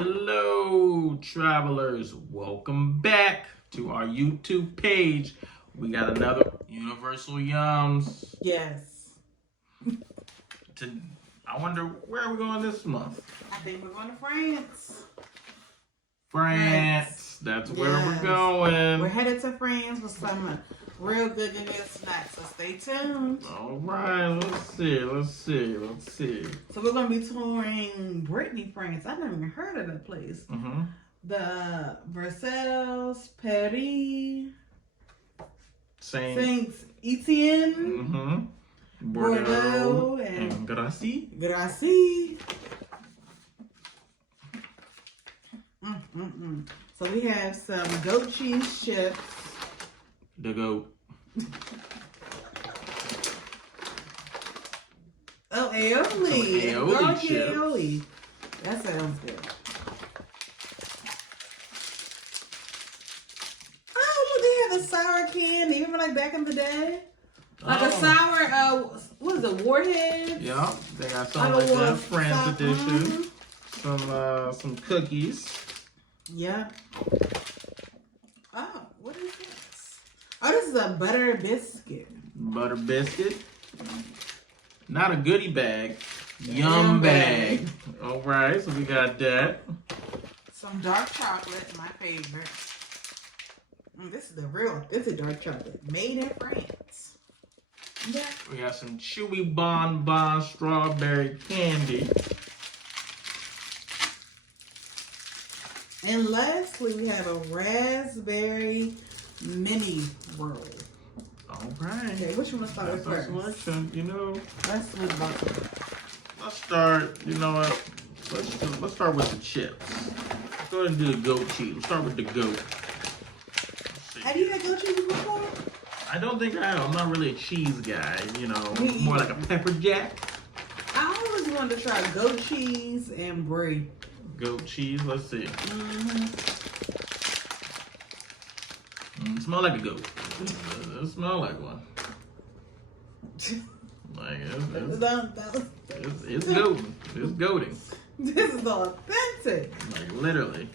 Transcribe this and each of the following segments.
Hello, travelers. Welcome back to our YouTube page. We got another Universal Yums. Yes. I wonder where are we going this month? I think we're going to France. France. That's where we're going. We're headed to France with some real good snacks, so stay tuned. All right, let's see. So we're going to be touring Brittany, France. I've never even heard of that place. Mm-hmm. The Versailles, Paris, Saint Etienne, mm-hmm. Bordeaux, and Gracie. So we have some goat cheese chips. The goat. Oh, aioli. Aioli chips. Aioli. That sounds good. Oh, look, they have a sour candy. Remember like back in the day? Like a sour, what is it, Warheads? Yeah, they got something like that. France edition. Some cookies. Yeah. Oh, what is this? Oh, this is a butter biscuit. Butter biscuit. Not a goodie bag. Yum bag. All right, so we got that. Some dark chocolate, my favorite. This is the real authentic dark chocolate, made in France. Yeah. We got some chewy bonbon strawberry candy. And lastly, we have a raspberry mini roll. All right. Okay, which one to start with first? Selection, Let's move about it. Let's start. You know what? Let's start with the chips. Let's go ahead and do the goat cheese. Let's start with the goat. Have you had goat cheese before? I don't think I have. I'm not really a cheese guy. More like a pepper jack. I always wanted to try goat cheese and brie. Goat cheese. Let's see. Smell like a goat. It smell like one. Like it's goating. It's goating. This is authentic. Like literally.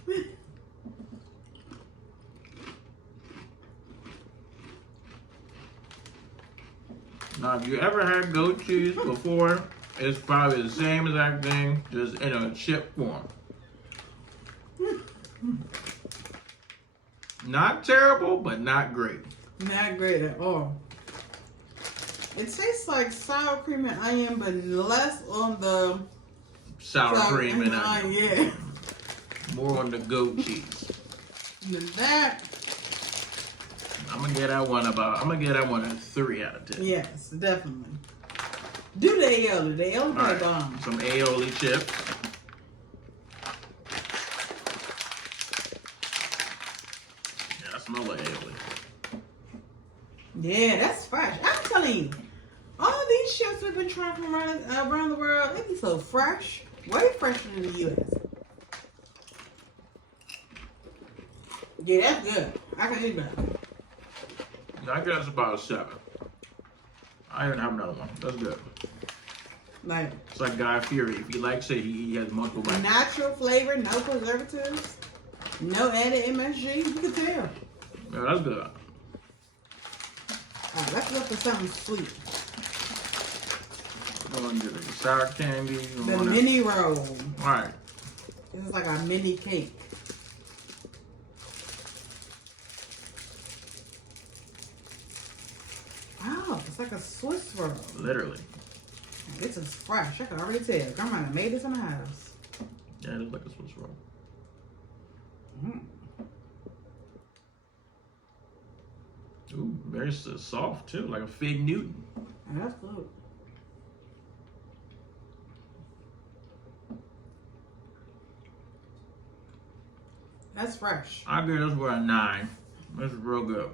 Now, if you ever had goat cheese before, it's probably the same exact thing, just in a chip form. Not terrible, but not great. Not great at all. It tastes like sour cream and onion, but less on the sour cream and onion. Yeah. More on the goat cheese. And that. I'm gonna get that one a 3 out of 10. Yes, definitely. Do the aioli. The aioli Right. bomb. Some aioli chips. Yeah, I smell like aioli. Yeah, that's fresh. I'm telling you, all these chips we've been trying from around the world, they be so fresh. Way fresher than the U.S. Yeah, that's good. I can eat that. I guess about a 7. I even have another one. That's good. Like, It's like Guy Fieri. If he likes it, he has multiple bites. natural flavor, no preservatives, no added MSG. You can tell. Yeah, that's good. Alright, let's look for something sweet. Going to the sour candy. The mini roll. Alright. This is like a mini cake. Oh, it's like a Swiss roll. Literally. This is fresh. I can already tell. Grandma made this in the house. Yeah, it is like a Swiss roll. Ooh, very soft too, like a Fig Newton. Yeah, that's good. That's fresh. I give this one a 9. This is real good.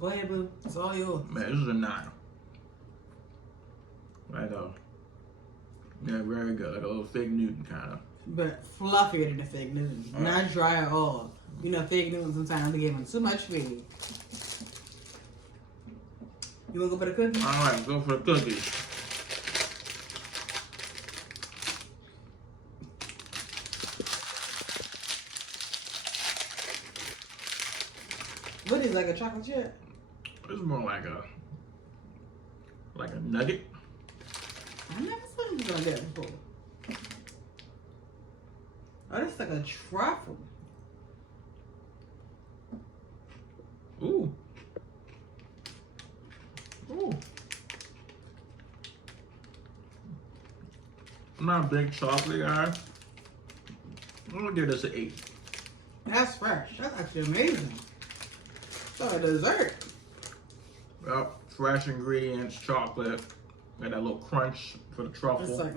Go ahead, boo. It's all yours. Man, this is a 9. Like yeah, very good. Like a little Fig Newton kind of. But fluffier than the Fig Newton. Not dry at all. You know, Fig Newton sometimes they give them too much feed. You want to go for the cookies? All right, go for the cookies. is like a chocolate chip. It's more like a nugget. I've never seen anything like that before. Oh, that's like a truffle. Ooh. Ooh. I'm not a big chocolate guy. I'm gonna give this an 8. That's fresh. That's actually amazing. It's like a dessert. Well, fresh ingredients, chocolate, got that little crunch for the truffle. It's like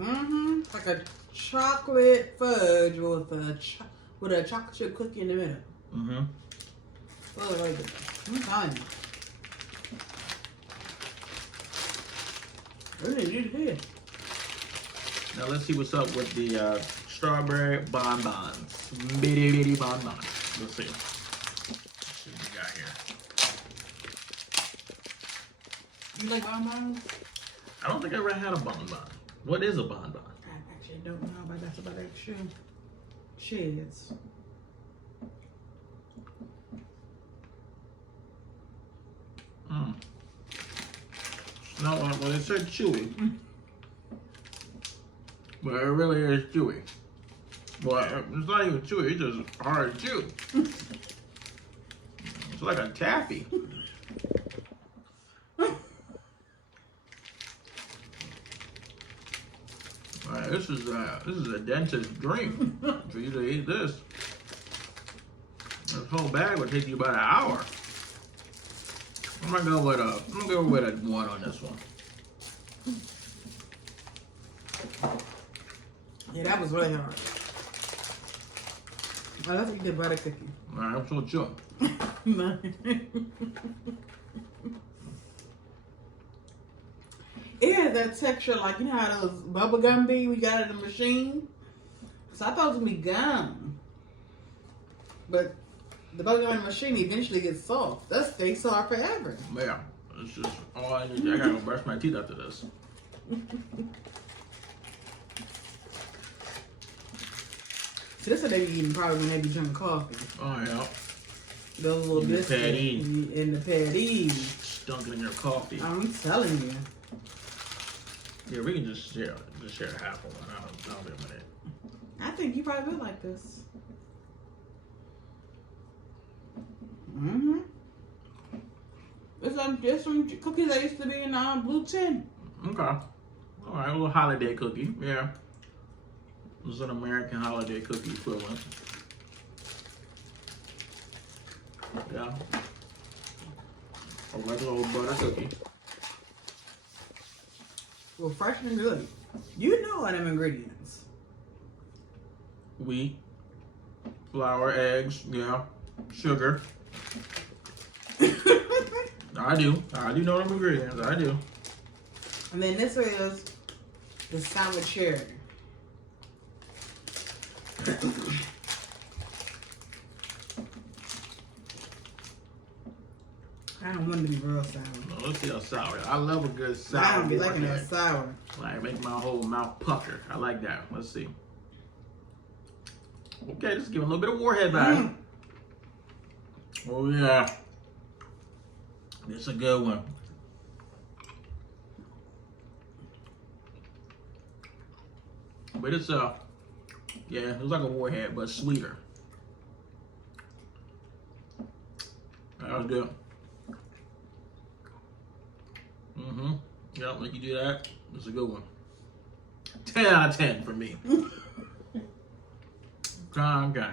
like a chocolate fudge with a chocolate chip cookie in the middle. Mm-hmm. Oh, really good. I'm telling you. Really good. Now let's see what's up with the strawberry bonbons. Bitty bitty bonbons. Let's see. Let's see what we got here. You like bonbons? I don't think I ever had a bonbon. What is a bonbon? I actually don't know, but that's about extra cheese. Mm. No, well, it said chewy. But it really is chewy. Well, it's not even chewy, it's just hard to chew. It's like a taffy. This is a dentist's dream for you to eat this. This whole bag would take you about an hour. I'm gonna go with a 1 on this one. Yeah, that was really hard. Oh, let's eat the butter cookie. Alright, I'm so chewing. It has that texture, like, you know how those bubble gum be we got in the machine? So I thought it was gonna be gum. But the bubble gum in the machine eventually gets soft. That stays soft forever. Yeah, it's just all I need. I gotta go brush my teeth after this. So this is what they be eating probably when they be drinking coffee. Oh yeah. Those little And the biscuits patty. and the patties. Stunk in your coffee. I'm telling you. Yeah, we can just share half of one. I'll do a minute. I think you probably would like this. Mm-hmm. It's some cookies that used to be in blue tin. Okay. All right, a little holiday cookie. Yeah. It's an American holiday cookie equivalent. Yeah. A regular old butter cookie. Well, fresh and good. You know all them ingredients. Wheat, flour, eggs, yeah, sugar. I do know them ingredients. I do. And then this is the sour cherry. I don't want it to be real sour. Well, let's see how sour. I love a good sour. I don't be liking warhead. that sour. Like make my whole mouth pucker. I like that. Let's see. Okay, just give a little bit of warhead back. Oh yeah. This is a good one. But it's yeah, it's like a warhead, but sweeter. That was good. Mm-hmm. Yeah, like you do that. It's a good one. 10 out of 10 for me. Okay.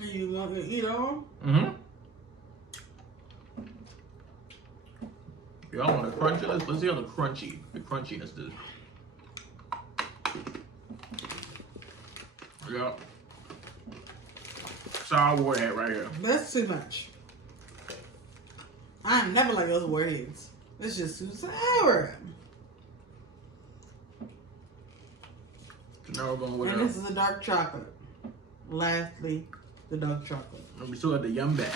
You want to eat all? Mm-hmm. Y'all want to crunch it? Let's see how the crunchiness is. Yeah. Sour warhead right here. That's too much. I'm never like those warheads. It's just too sour. So now we're going with And this is a dark chocolate. Lastly, the dark chocolate. and we still got the Yum Bag.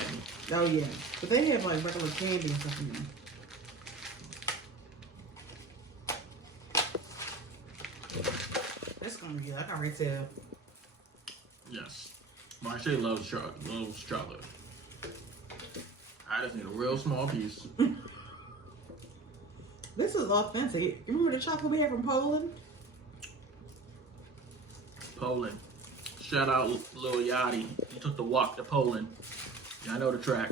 Oh yeah, but they have like regular candy and stuff in there. It's gonna be good. I can already tell. Yes. Marche loves chocolate. I just need a real small piece. This is authentic. You remember the chocolate we had from Poland? Poland. Shout out Lil Yachty. He took the walk to Poland. Yeah, I know the track.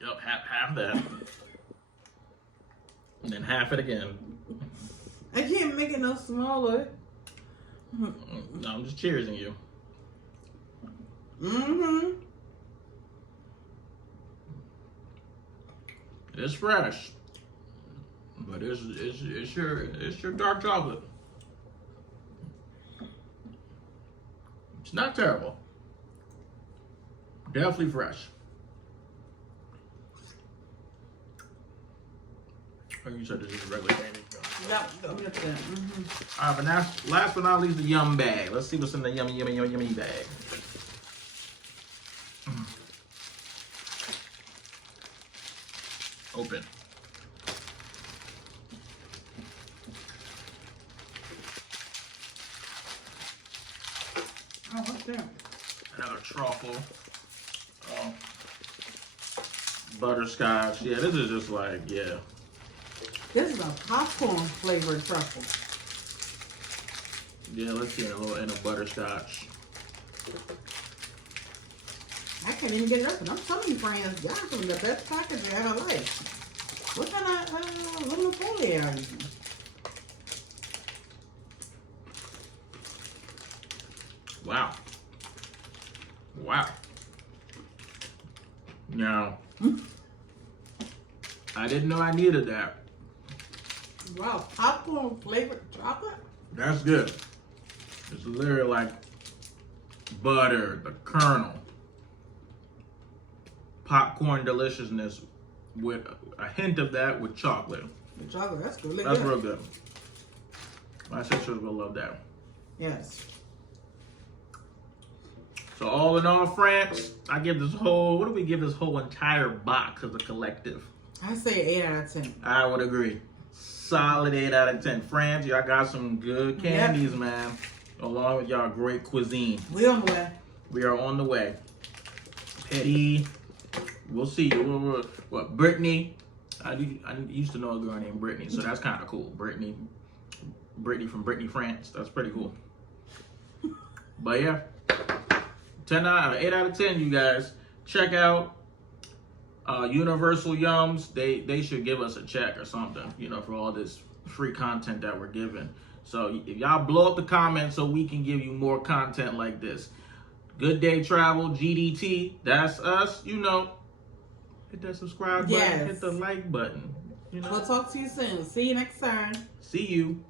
Yup, half that. And then half it again. I can't make it no smaller. No, I'm just cheersing you. Mm-hmm. It's fresh. But it's your dark chocolate. It's not terrible. Definitely fresh. Oh, you said this is regular candy. Yep, I'm just saying. Mm-hmm. All right, but now, last but not least, the yum bag. Let's see what's in the yummy bag. Open. Oh, what's that? Another truffle. Butterscotch. Yeah, this is just like, yeah. This is a popcorn flavored truffle. Yeah, let's see in a butterscotch. I can't even get it open. I'm telling you, friends, y'all some of the best packaging I ever like. What kind of aluminum foil are you using? Wow. Wow. Now, I didn't know I needed that. Wow, popcorn flavored chocolate? That's good. It's literally like butter, the kernel, popcorn deliciousness with a hint of that with chocolate. The chocolate, that's good. That's real good. My sisters will love that. Yes. So all in all, France, I give this whole, what do we give this whole entire box as a collective? I say 8 out of 10. I would agree. Solid 8 out of 10. France, y'all got some good candies, man. Along with y'all great cuisine. We on the way. We are on the way. Petty. We'll see. What, Brittany? I used to know a girl named Brittany, so that's kind of cool. Brittany from Brittany, France. That's pretty cool. But yeah, 8 out of 10, you guys. Check out Universal Yums. They should give us a check or something, you know, for all this free content that we're giving. So if y'all blow up the comments so we can give you more content like this. Good Day Travel, GDT, that's us, you know. Hit that subscribe button, hit the like button. You know? We'll talk to you soon. See you next time. See you.